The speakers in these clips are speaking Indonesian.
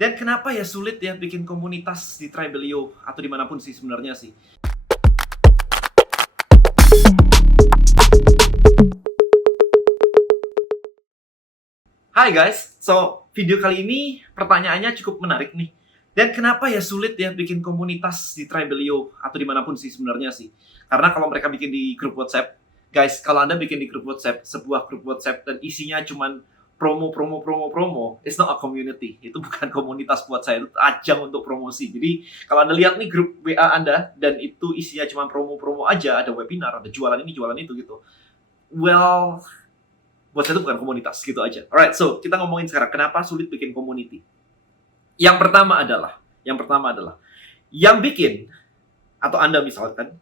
Dan kenapa ya sulit ya bikin komunitas di Tribelio atau dimanapun sih sebenarnya sih. Hai guys, so video kali ini pertanyaannya cukup menarik nih. Dan kenapa ya sulit ya bikin komunitas di Tribelio atau dimanapun sih sebenarnya sih. Karena kalau mereka bikin di grup WhatsApp, guys, kalau Anda bikin di grup WhatsApp, sebuah grup WhatsApp dan isinya cuman promo, it's not a community. Itu bukan komunitas buat saya, itu ajang untuk promosi. Jadi kalau Anda lihat nih grup WA Anda dan itu isinya cuma promo-promo aja, ada webinar, ada jualan ini, jualan itu gitu. Well, buat saya itu bukan komunitas, gitu aja. Alright, so kita ngomongin sekarang kenapa sulit bikin community. Yang pertama adalah yang bikin atau Anda misalkan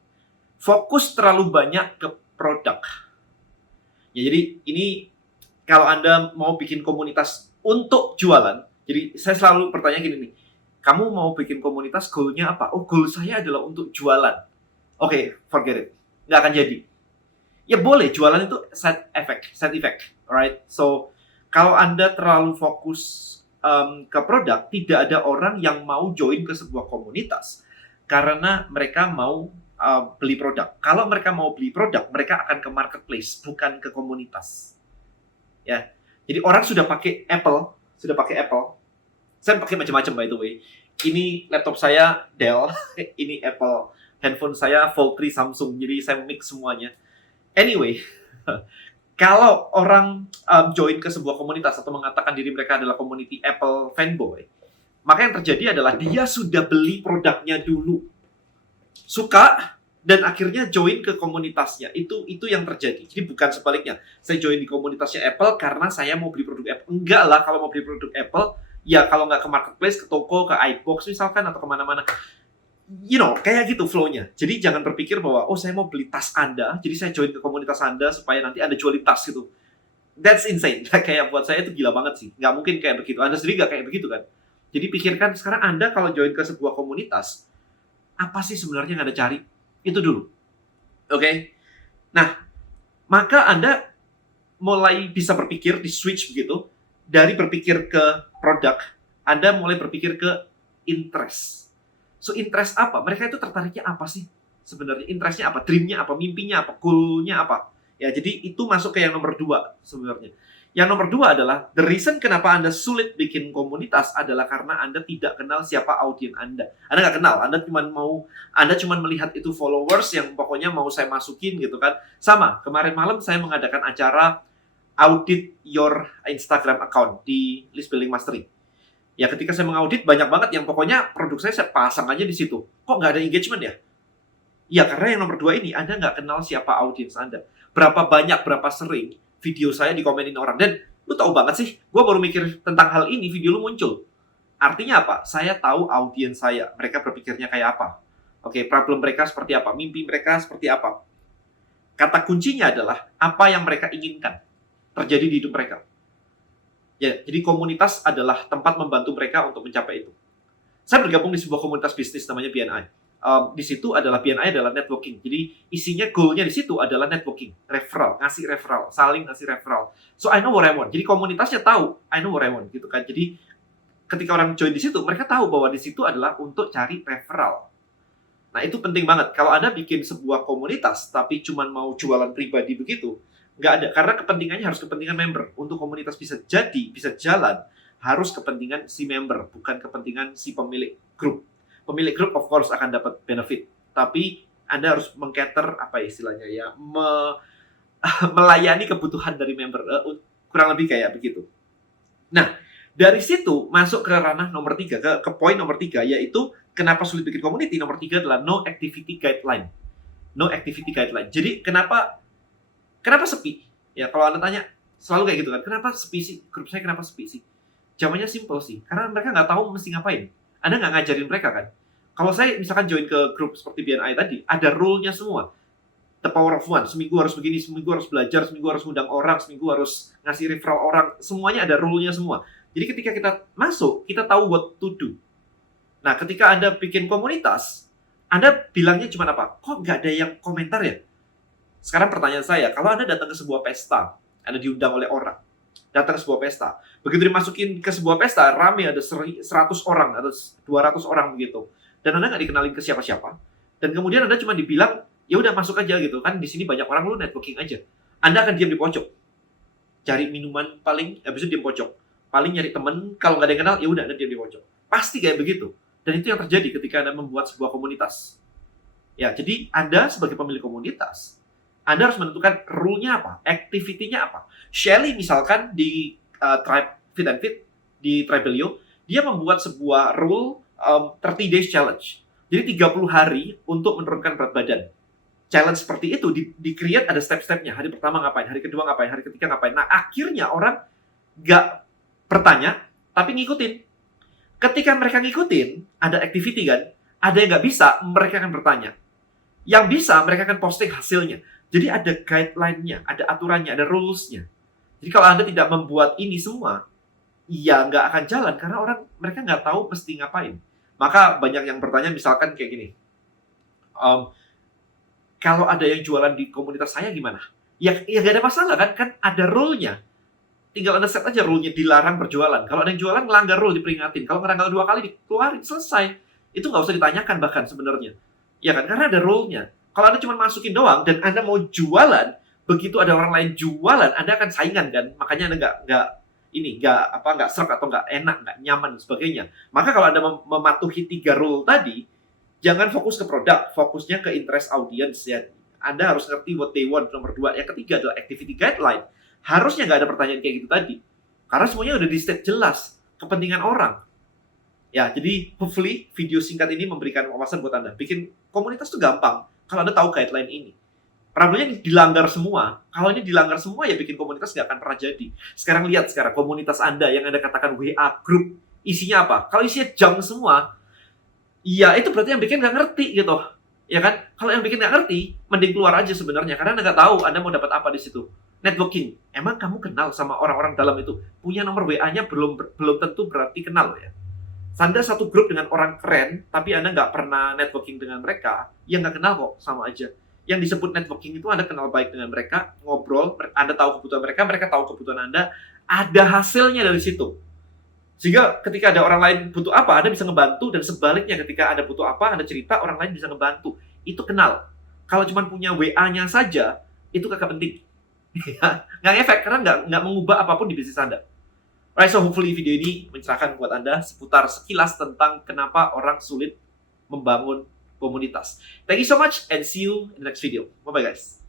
fokus terlalu banyak ke produk. Ya, jadi ini kalau Anda mau bikin komunitas untuk jualan, jadi saya selalu bertanya gini nih, kamu mau bikin komunitas, goalnya apa? Oh, goal saya adalah untuk jualan. Oke, forget it. Nggak akan jadi. Ya boleh, jualan itu side effect, alright? So, kalau Anda terlalu fokus ke produk, tidak ada orang yang mau join ke sebuah komunitas karena mereka mau beli produk. Kalau mereka mau beli produk, mereka akan ke marketplace, bukan ke komunitas. Ya, jadi orang sudah pakai Apple. Saya pakai macam-macam by the way. Ini laptop saya Dell, ini Apple. Handphone saya Fold 3 Samsung, jadi saya mix semuanya. Anyway, kalau orang join ke sebuah komunitas atau mengatakan diri mereka adalah community Apple fanboy, maka yang terjadi adalah dia sudah beli produknya dulu, suka, dan akhirnya join ke komunitasnya. Itu yang terjadi. Jadi bukan sebaliknya. Saya join di komunitasnya Apple karena saya mau beli produk Apple. Enggak lah, kalau mau beli produk Apple, ya kalau nggak ke marketplace, ke toko, ke iBox misalkan, atau kemana-mana. You know, kayak gitu flow-nya. Jadi jangan berpikir bahwa, oh saya mau beli tas Anda, jadi saya join ke komunitas Anda supaya nanti Anda jualin tas gitu. That's insane. Kayak buat saya itu gila banget sih. Nggak mungkin kayak begitu. Anda sendiri nggak kayak begitu kan? Jadi pikirkan sekarang Anda kalau join ke sebuah komunitas, apa sih sebenarnya yang Anda cari? Itu dulu. Oke? Nah, maka Anda mulai bisa berpikir di switch begitu, dari berpikir ke produk, Anda mulai berpikir ke interest. So, interest apa? Mereka itu tertariknya apa sih? Sebenarnya interestnya apa? Dreamnya apa? Mimpinya apa? Goalnya apa? Ya, jadi itu masuk ke yang nomor 2 sebenarnya. Yang nomor 2 adalah, the reason kenapa Anda sulit bikin komunitas adalah karena Anda tidak kenal siapa audiens Anda. Anda nggak kenal, Anda cuma melihat itu followers yang pokoknya mau saya masukin gitu kan. Sama, kemarin malam saya mengadakan acara audit your Instagram account di List Building Mastery. Ya ketika saya mengaudit, banyak banget yang pokoknya produk saya pasang aja di situ. Kok nggak ada engagement ya? Ya karena yang nomor 2 ini, Anda nggak kenal siapa audiens Anda. Berapa banyak, berapa sering video saya dikomenin orang. Dan lu tahu banget sih, gue baru mikir tentang hal ini, video lu muncul. Artinya apa? Saya tahu audiens saya. Mereka berpikirnya kayak apa. Oke, problem mereka seperti apa. Mimpi mereka seperti apa. Kata kuncinya adalah apa yang mereka inginkan terjadi di hidup mereka. Ya, jadi komunitas adalah tempat membantu mereka untuk mencapai itu. Saya bergabung di sebuah komunitas bisnis namanya BNI. Di situ adalah BNI adalah networking. Jadi isinya goalnya di situ adalah networking, referral, ngasih referral, saling ngasih referral. So I know what I want. Jadi komunitasnya tahu I know what I want gitu kan. Jadi ketika orang join di situ, mereka tahu bahwa di situ adalah untuk cari referral. Nah itu penting banget. Kalau Anda bikin sebuah komunitas tapi cuma mau jualan pribadi begitu, nggak ada. Karena kepentingannya harus kepentingan member. Untuk komunitas bisa jadi, bisa jalan, harus kepentingan si member, bukan kepentingan si pemilik grup. Pemilik grup of course akan dapat benefit, tapi Anda harus meng-cater apa istilahnya ya, melayani kebutuhan dari member, kurang lebih kayak begitu. Nah, dari situ masuk ke ranah nomor 3, ke poin nomor 3, yaitu kenapa sulit bikin community. Nomor 3 adalah no activity guideline. No activity guideline. Jadi kenapa sepi? Ya kalau Anda tanya, selalu kayak gitu kan, kenapa sepi sih? Grup saya kenapa sepi sih? Jawabannya simple sih, karena mereka nggak tahu mesti ngapain. Anda nggak ngajarin mereka kan? Kalau saya misalkan join ke grup seperti BNI tadi, ada rule-nya semua. The power of one, seminggu harus begini, seminggu harus belajar, seminggu harus undang orang, seminggu harus ngasih referral orang, semuanya ada rule-nya semua. Jadi ketika kita masuk, kita tahu what to do. Nah, ketika Anda bikin komunitas, Anda bilangnya cuma apa? Kok nggak ada yang komentar ya? Sekarang pertanyaan saya, kalau Anda datang ke sebuah pesta, Anda diundang oleh orang, datang ke sebuah pesta. Begitu dimasukin ke sebuah pesta, rame, ada 100 orang, ada 200 orang begitu. Dan Anda nggak dikenalin ke siapa-siapa. Dan kemudian Anda cuma dibilang, ya udah masuk aja gitu kan, di sini banyak orang, lu networking aja. Anda akan diam di pojok. Cari minuman paling, habis itu diam pojok. Paling nyari temen, kalau nggak ada yang kenal, ya udah Anda diam di pojok. Pasti kayak begitu. Dan itu yang terjadi ketika Anda membuat sebuah komunitas. Ya, jadi Anda sebagai pemilik komunitas, Anda harus menentukan rule-nya apa, activity-nya apa. Shelly misalkan di Tribe Fit and Fit, di Tribelio, dia membuat sebuah rule 30 days challenge. Jadi 30 hari untuk menurunkan berat badan. Challenge seperti itu di-create ada step-stepnya. Hari pertama ngapain, hari kedua ngapain, hari ketiga ngapain. Nah, akhirnya orang nggak bertanya, tapi ngikutin. Ketika mereka ngikutin, ada activity kan, ada yang nggak bisa, mereka akan bertanya. Yang bisa, mereka akan posting hasilnya. Jadi ada guideline-nya, ada aturannya, ada rules-nya. Jadi kalau Anda tidak membuat ini semua, ya nggak akan jalan, karena mereka nggak tahu mesti ngapain. Maka banyak yang bertanya misalkan kayak gini, kalau ada yang jualan di komunitas saya gimana? Ya nggak ada masalah kan ada rule-nya. Tinggal Anda set aja rule-nya, dilarang berjualan. Kalau ada yang jualan, ngelanggar rule, diperingatin. Kalau ngelanggar 2 kali, dikeluarin, selesai. Itu nggak usah ditanyakan bahkan sebenarnya. Ya kan, karena ada rule-nya. Kalau Anda cuma masukin doang, dan Anda mau jualan, begitu ada orang lain jualan, Anda akan saingan kan. Makanya Anda nggak serk atau nggak enak, nggak nyaman, dan sebagainya. Maka kalau Anda mematuhi 3 rule tadi, jangan fokus ke produk, fokusnya ke interest audience ya. Anda harus ngerti what they want. Nomor 2. Yang ketiga adalah activity guideline. Harusnya nggak ada pertanyaan kayak gitu tadi. Karena semuanya udah di state jelas. Kepentingan orang. Ya, jadi hopefully video singkat ini memberikan wawasan buat Anda. Bikin komunitas tuh gampang kalau Anda tahu guideline ini. Problemnya dilanggar semua. Kalau ini dilanggar semua, ya bikin komunitas nggak akan pernah jadi. Sekarang lihat komunitas Anda yang Anda katakan WA group. Isinya apa? Kalau isinya junk semua, ya itu berarti yang bikin nggak ngerti gitu. Ya kan? Kalau yang bikin nggak ngerti, mending keluar aja sebenarnya. Karena Anda nggak tahu Anda mau dapat apa di situ. Networking. Emang kamu kenal sama orang-orang dalam itu? Punya nomor WA-nya belum tentu berarti kenal ya. Anda satu grup dengan orang keren, tapi Anda nggak pernah networking dengan mereka, ya nggak kenal kok, sama aja. Yang disebut networking itu Anda kenal baik dengan mereka, ngobrol, Anda tahu kebutuhan mereka, mereka tahu kebutuhan Anda, ada hasilnya dari situ. Sehingga ketika ada orang lain butuh apa, Anda bisa ngebantu, dan sebaliknya ketika Anda butuh apa, Anda cerita, orang lain bisa ngebantu. Itu kenal. Kalau cuma punya WA-nya saja, itu kagak penting. Nggak efek, karena nggak mengubah apapun di bisnis Anda. Alright, so hopefully video ini mencerahkan buat Anda seputar sekilas tentang kenapa orang sulit membangun komunitas. Thank you so much and see you in the next video. Bye-bye guys.